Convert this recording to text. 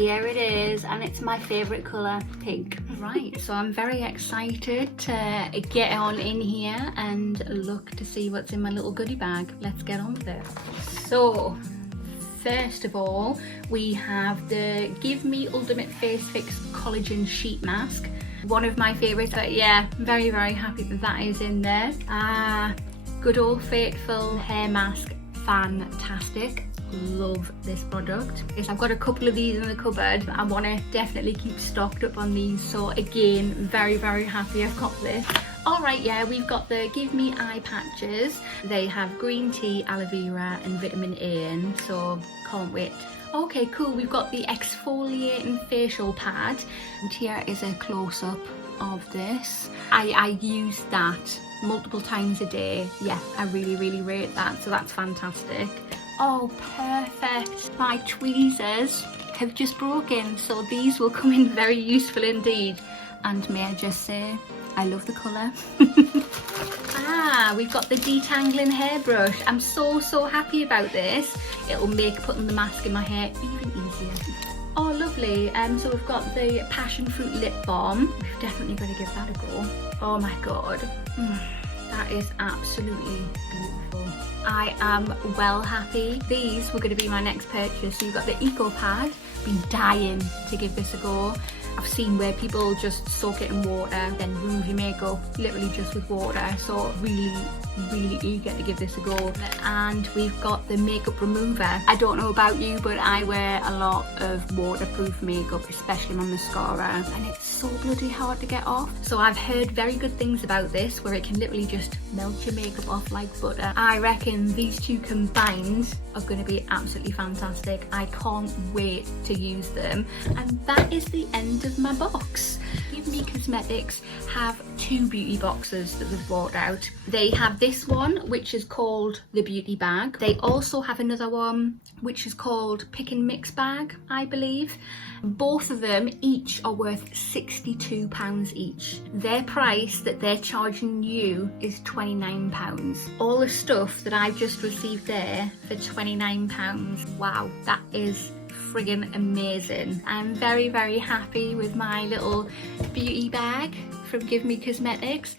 here it is, and it's my favourite colour, pink. Right, so I'm very excited to get on in here and look to see what's in my little goodie bag. Let's get on with it. So, first of all, we have the Give Me Ultimate Face Fix Collagen Sheet Mask. One of my favourites, but yeah, very, very happy that that is in there. Good old faithful hair mask, fantastic. Love this product. Yes, I've got a couple of these in the cupboard. I want to definitely keep stocked up on these, so again, very, very happy I've got this. Alright, yeah, we've got the Give Me Eye Patches. They have green tea, aloe vera and vitamin A in, so can't wait. Okay, cool, we've got the Exfoliating Facial Pad, and here is a close-up of this. I use that multiple times a day. Yeah, I really, really rate that, so that's fantastic. Oh, perfect. My tweezers have just broken, so these will come in very useful indeed. And may I just say, I love the colour. We've got the detangling hairbrush. I'm so, so happy about this. It'll make putting the mask in my hair even easier. Oh, lovely. So we've got the passion fruit lip balm. We've definitely got to give that a go. Oh my God. That is absolutely beautiful. I am well happy. These were going to be my next purchase. So you've got the Eco Pad. Been dying to give this a go. I've seen where people just soak it in water, then remove your makeup literally just with water. So really, really eager to give this a go. And we've got the makeup remover. I don't know about you, but I wear a lot of waterproof makeup, especially my mascara, and it's so bloody hard to get off. So I've heard very good things about this, where it can literally just melt your makeup off like butter. I reckon these two combined are going to be absolutely fantastic. I can't wait to use them. And that is the end of my box. Give Me Cosmetics have two beauty boxes that they've brought out. They have this one, which is called the beauty bag. They also have another one which is called pick and mix bag, I believe. Both of them each are worth £62 each. Their price that they're charging you is £29. All the stuff that I've just received there for £29. Wow, that is friggin' amazing. I'm very, very happy with my little beauty bag from Give Me Cosmetics.